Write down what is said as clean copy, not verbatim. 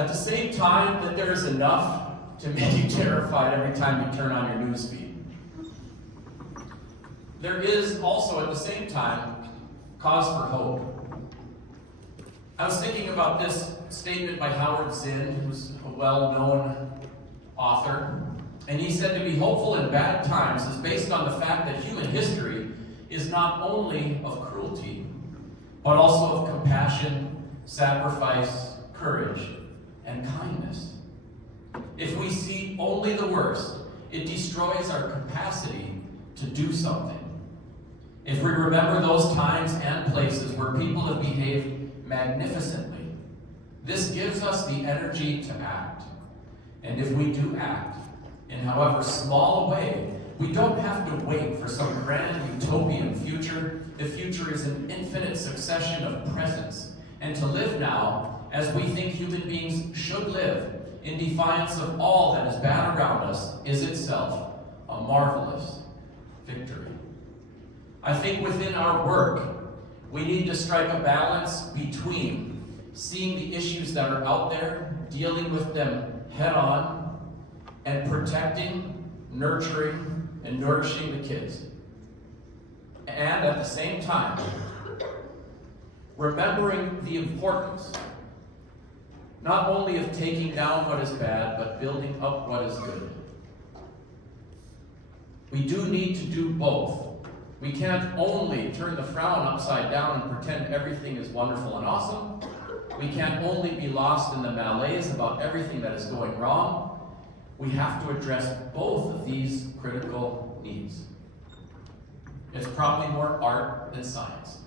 At the same time that there is enough to make you terrified every time you turn on your news feed, there is also at the same time cause for hope. I was thinking about this statement by Howard Zinn, who's a well-known author, and he said to be hopeful in bad times is based on the fact that human history is not only of cruelty, but also of compassion, sacrifice, courage, and kindness. If we see only the worst, it destroys our capacity to do something. If we remember those times and places where people have behaved magnificently, this gives us the energy to act. And if we do act, in however small a way, we don't have to wait for some grand utopian future. The future is an infinite succession of presents. And to live now, as we think human beings should live, in defiance of all that is bad around us, is itself a marvelous victory. I think within our work, we need to strike a balance between seeing the issues that are out there, dealing with them head on, and protecting, nurturing, and nourishing the kids. And at the same time, remembering the importance not only of taking down what is bad, but building up what is good. We do need to do both. We can't only turn the frown upside down and pretend everything is wonderful and awesome. We can't only be lost in the malaise about everything that is going wrong. We have to address both of these critical needs. It's probably more art than science.